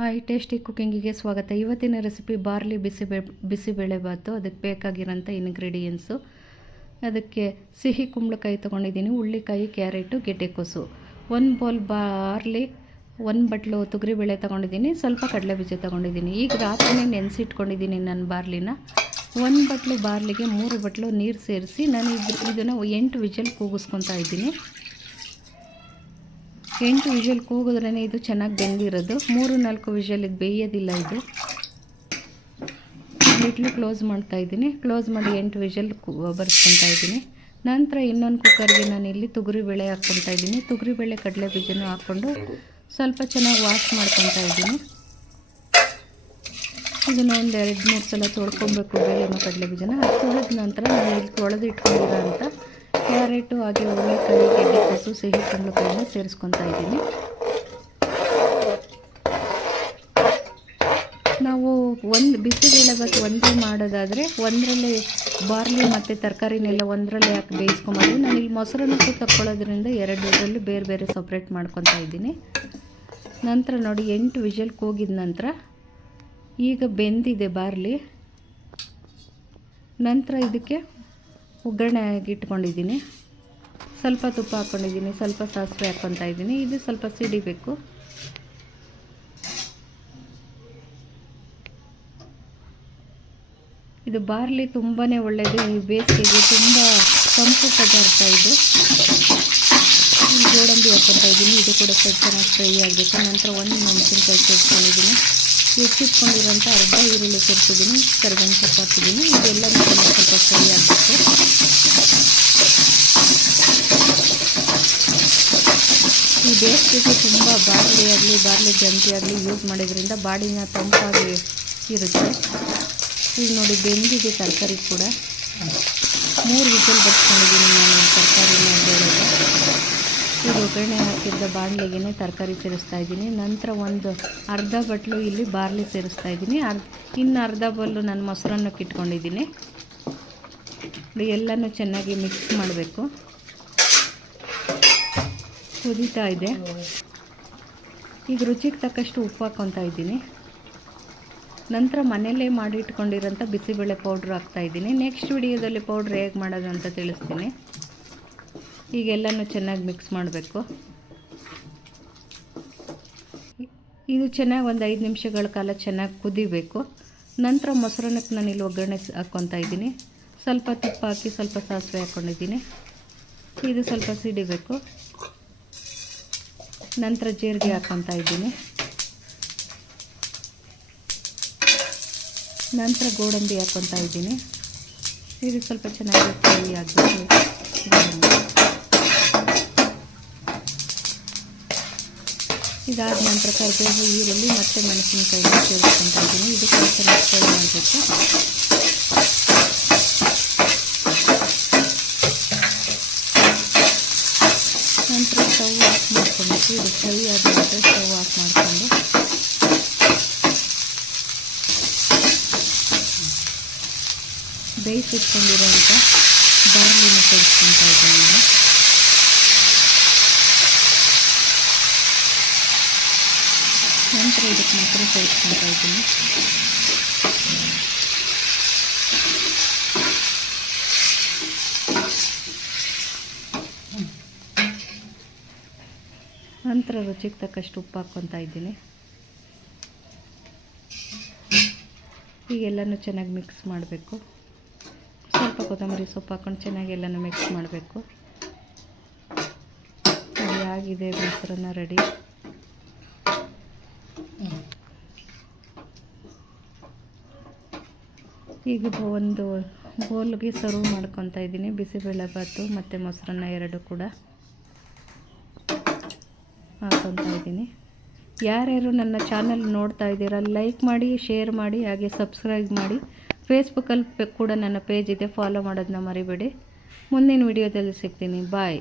Hi, tasty ಕುಕ್ಕಿಂಗಿಗೆ ಸ್ವಾಗತ. ಇವತ್ತಿನ recipe barley ಬಿಸಿಬೆ bisi bele bath ಅದಕ್ಕೆ ಬೇಕಾಗಿರೋಂಥ ಇನ್ಗ್ರೀಡಿಯೆಂಟ್ಸು ಅದಕ್ಕೆ ಸಿಹಿ ಕುಂಬಳಕಾಯಿ ತೊಗೊಂಡಿದ್ದೀನಿ. ಹುಳ್ಳಿಕಾಯಿ ಕ್ಯಾರೆಟು ಗೆಡ್ಡೆಕೋಸು ಒಂದು ಬೌಲ್ ಬಾರ್ಲಿ, ಒಂದು ಬಟ್ಲು ತೊಗರಿಬೇಳೆ ತೊಗೊಂಡಿದ್ದೀನಿ. ಸ್ವಲ್ಪ ಕಡಲೆ ಬೀಜ ತೊಗೊಂಡಿದ್ದೀನಿ. ಈಗ ರಾತ್ರಿನೇ ನೆನೆಸಿಟ್ಕೊಂಡಿದ್ದೀನಿ ನನ್ನ ಬಾರ್ಲಿನ. ಒಂದು ಬಟ್ಲು ಬಾರ್ಲಿಗೆ ಮೂರು ಬಟ್ಲು ನೀರು ಸೇರಿಸಿ ನಾನು ಇದು, ಇದನ್ನು ಎಂಟು ವಿಜಲ್ ಕೂಗಿಸ್ಕೊತಾ ಇದ್ದೀನಿ. ಎಂಟು ವಿಷಲ್ ಕೂಗಿದ್ರೇ ಇದು ಚೆನ್ನಾಗಿ ಬೆಂದಿರೋದು. ಮೂರು, ನಾಲ್ಕು ವಿಷಲ್ ಇದು ಬೇಯೋದಿಲ್ಲ ಇದು. ಲಿಟ್ಲು ಕ್ಲೋಸ್ ಮಾಡ್ತಾ ಇದ್ದೀನಿ. ಕ್ಲೋಸ್ ಮಾಡಿ ಎಂಟು ವಿಷಲ್ ಬರ್ಸ್ಕೊತಾ ಇದ್ದೀನಿ. ನಂತರ ಇನ್ನೊಂದು ಕುಕ್ಕರ್ಗೆ ನಾನು ಇಲ್ಲಿ ತೊಗರಿಬೇಳೆ ಹಾಕ್ಕೊತಾ ಇದ್ದೀನಿ. ತೊಗರಿಬೇಳೆ ಕಡಲೆ ಬೀಜನೂ ಹಾಕ್ಕೊಂಡು ಸ್ವಲ್ಪ ಚೆನ್ನಾಗಿ ವಾಶ್ ಮಾಡ್ಕೊತಾ ಇದ್ದೀನಿ. ಇದನ್ನು ಒಂದು ಎರಡು, ಮೂರು ಸಲ ತೊಳ್ಕೊಬೇಕು ಬೇಳೆ ಕಡಲೆ ಬೀಜನ. ಅದು ತೊಳೆದ ನಂತರ ನಾನು ಇಲ್ಲಿ ತೊಳೆದು ಇಟ್ಕೊಂಡಿರೋ ಅಂತ ಕ್ಯಾರೆಟು ಹಾಗೆ ಹುರುಳಿಕಾಯಿ, ಗೆಡ್ಡೆಕೋಸು, ಸಿಹಿ ಕುಂಬಳಕಾಯಿನ ಸೇರಿಸ್ಕೊತಾ ಇದ್ದೀನಿ. ನಾವು ಒಂದು ಬಿಸಿಬೇಳೆಬಾತು ಒಂದೇ ಮಾಡೋದಾದರೆ ಒಂದರಲ್ಲೇ ಬಾರ್ಲಿ ಮತ್ತು ತರಕಾರಿನೆಲ್ಲ ಒಂದರಲ್ಲೇ ಹಾಕಿ ಬೇಯಿಸ್ಕೊಂಬೋದು ನಾನು ಇಲ್ಲಿ ಮೊಸರನ್ನು ತಕ್ಕೊಳ್ಳೋದ್ರಿಂದ ಎರಡರಲ್ಲೂ ಬೇರೆ ಬೇರೆ ಸಪ್ರೇಟ್ ಮಾಡ್ಕೊತಾ ಇದ್ದೀನಿ. ನಂತರ ನೋಡಿ ಎಂಟು ವಿಷಲ್ ಕೂಗಿದ ನಂತರ ಈಗ ಬೆಂದಿದೆ ಬಾರ್ಲಿ. ನಂತರ ಇದಕ್ಕೆ ಒಗ್ಗರಣೆ ಇಟ್ಕೊಂಡಿದ್ದೀನಿ. ಸ್ವಲ್ಪ ತುಪ್ಪ ಹಾಕ್ಕೊಂಡಿದ್ದೀನಿ ಸ್ವಲ್ಪ ಸಾಸಿವೆ ಹಾಕ್ಕೊತಾ ಇದ್ದೀನಿ. ಇದು ಸ್ವಲ್ಪ ಸಿಡಿಬೇಕು. ಇದು ಬಾರ್ಲಿ ತುಂಬಾ ಒಳ್ಳೆಯದು ಈ ಬೇಸಿಗೆಗೆ ತುಂಬ ತಂಪು ಪದಾರ್ಥ ಇದು. ಗೋಡಂಬಿ ಹಾಕ್ಕೊತಾ ಇದ್ದೀನಿ. ಇದು ಕೂಡ ಸ್ವಲ್ಪ ಚೆನ್ನಾಗಿ ಫ್ರೈ ಆಗಬೇಕು. ನಂತರ ಒಂದು ಮೆಣಸಿನ್ಕಾಯಿ ಸೇರಿಸ್ಕೊಂಡಿದ್ದೀನಿ ಹೆಚ್ಚಿಟ್ಕೊಂಡಿರೋಂಥ ಅರ್ಧ ಈರುಳ್ಳಿ ಸೇರಿಸಿದ್ದೀನಿ, ಕರಿಬೇವಿನ ಸೊಪ್ಪು ಹಾಕಿದ್ದೀನಿ. ಇದೆಲ್ಲನೂ ಸ್ವಲ್ಪ ಸರಿ ಆಗಬೇಕು. ಈ ಬೇಸಿಗೆ ತುಂಬ ಬಾರ್ಲಿ ಆಗಲಿ, ಬಾರ್ಲಿ ಜಂತಿ ಆಗಲಿ ಯೂಸ್ ಮಾಡಿದ್ರಿಂದ ಬಾಡಿನ ತಂಪಾಗಿ ಇರುತ್ತೆ. ಈಗ ನೋಡಿ ಬೆಂದಿದೆ ತರಕಾರಿ ಕೂಡ. ಮೂರು ವಿಷಲ್ ಬರ್ಸ್ಕೊಂಡಿದ್ದೀನಿ ನಾನು ತರಕಾರಿನ ಬೇಳೆಗೆ. ಈಗ ಒಗ್ಗರಣೆ ಹಾಕಿದ್ದ ಬಾಣಲೆಗೆ ತರಕಾರಿ ಸೇರಿಸ್ತಾ ಇದ್ದೀನಿ. ನಂತರ ಒಂದು ಅರ್ಧ ಬಟ್ಲು ಇಲ್ಲಿ ಬಾರ್ಲಿ ಸೇರಿಸ್ತಾ ಇದ್ದೀನಿ. ಅರ್ಧ, ಇನ್ನು ಅರ್ಧ ಬಲ್ಲು ನಾನು ಮೊಸರನ್ನಕ್ಕೆ ಇಟ್ಕೊಂಡಿದ್ದೀನಿ ಎಲ್ಲನೂ ಚೆನ್ನಾಗಿ ಮಿಕ್ಸ್ ಮಾಡಬೇಕು. ಕುದೀತಾ ಇದೆ. ಈಗ ರುಚಿಗೆ ತಕ್ಕಷ್ಟು ಉಪ್ಪು ಹಾಕ್ಕೊತಾ ಇದ್ದೀನಿ. ನಂತರ ಮನೆಯಲ್ಲೇ ಮಾಡಿ ಇಟ್ಕೊಂಡಿರೋಂಥ ಬಿಸಿಬೇಳೆ ಪೌಡ್ರ್ ಹಾಕ್ತಾಯಿದ್ದೀನಿ ನೆಕ್ಸ್ಟ್ ವಿಡಿಯೋದಲ್ಲಿ ಪೌಡ್ರ್ ಹೇಗೆ ಮಾಡೋದು ಅಂತ ತಿಳಿಸ್ತೀನಿ. ಈಗೆಲ್ಲನೂ ಚೆನ್ನಾಗಿ ಮಿಕ್ಸ್ ಮಾಡಬೇಕು. ಇದು ಚೆನ್ನಾಗಿ ಒಂದು ಐದು ನಿಮಿಷಗಳ ಕಾಲ ಚೆನ್ನಾಗಿ ಕುದಿಬೇಕು. ನಂತರ ಮೊಸರನ್ನಕ್ಕೆ ನಾನು ಇಲ್ಲಿ ಒಗ್ಗರಣೆ ಹಾಕ್ಕೊತಾ ಇದ್ದೀನಿ. ಸ್ವಲ್ಪ ತುಪ್ಪ ಹಾಕಿ, ಸ್ವಲ್ಪ ಸಾಸಿವೆ ಹಾಕ್ಕೊಂಡಿದ್ದೀನಿ ಇದು ಸ್ವಲ್ಪ ಸಿಡಿಬೇಕು. ನಂತರ ಜೀರಿಗೆ ಹಾಕ್ಕೊತಾ ಇದ್ದೀನಿ. ನಂತರ ಗೋಡಂಬಿ ಹಾಕ್ಕೊತಾ ಇದ್ದೀನಿ. ಇದು ಸ್ವಲ್ಪ ಚೆನ್ನಾಗಿ ಫ್ರೈ ಆಗಬೇಕು. ಇದಾದ ನಂತರ ಕರಿಬೇವು, ಈರುಳ್ಳಿ, ಮತ್ತು ಮೆಣಸಿನಕಾಯಿನ ಸೇರಿಸ್ಕೊಂತ ಇದ್ದೀನಿ. ಇದು ಸ್ವಲ್ಪ ಮಿಕ್ಸೈ ಮಾಡಬೇಕು. ನಂತರ ಸ್ಟವ್ ಆಫ್ ಮಾಡ್ಕೊಬೇಕು. ಇದು ಫ್ರೈ ಆದ ನಂತರ ಸ್ಟವ್ ಆಫ್ ಮಾಡಿಕೊಂಡು ಬೇಯಿಸಿಟ್ಕೊಂಡಿರೋಂಥ ಬಾರ್ಲಿನ ಸೇರಿಸ್ಕೊತಾ ಇದ್ದೀನಿ ನಂತರ ಇದಕ್ಕೆ ಮಾತ್ರ ಸೇರಿಸ್ಕೊತಾ ಇದ್ದೀನಿ. ನಂತರ ರುಚಿಗೆ ತಕ್ಕಷ್ಟು ಉಪ್ಪು ಹಾಕ್ಕೊತಾ ಇದ್ದೀನಿ. ಈಗೆಲ್ಲನೂ ಚೆನ್ನಾಗಿ ಮಿಕ್ಸ್ ಮಾಡಬೇಕು. ಸ್ವಲ್ಪ ಕೊತ್ತಂಬರಿ ಸೊಪ್ಪು ಹಾಕ್ಕೊಂಡು ಚೆನ್ನಾಗಿ ಎಲ್ಲನೂ ಮಿಕ್ಸ್ ಮಾಡಬೇಕು. ಹಾಗಿದೆ ಮೊಸರನ್ನ ರೆಡಿ. ಈಗ ಒಂದು ಬೋಲ್ಗೆ ಸರ್ವ್ ಮಾಡ್ಕೊತಾ ಇದ್ದೀನಿ. ಬಿಸಿಬೇಳೆಭಾತು ಮತ್ತು ಮೊಸರನ್ನ ಎರಡು ಕೂಡ ಹಾಕ್ಕೊತಾ ಇದ್ದೀನಿ. ಯಾರ್ಯಾರು ನನ್ನ ಚಾನಲ್ ನೋಡ್ತಾ ಇದ್ದೀರಾ, ಲೈಕ್ ಮಾಡಿ, ಶೇರ್ ಮಾಡಿ, ಹಾಗೆ ಸಬ್ಸ್ಕ್ರೈಬ್ ಮಾಡಿ. ಫೇಸ್ಬುಕ್ಕಲ್ಲಿ ಕೂಡ ನನ್ನ ಪೇಜ್ ಇದೆ, ಫಾಲೋ ಮಾಡೋದನ್ನ ಮರಿಬೇಡಿ. ಮುಂದಿನ ವಿಡಿಯೋದಲ್ಲಿ ಸಿಗ್ತೀನಿ. ಬಾಯ್.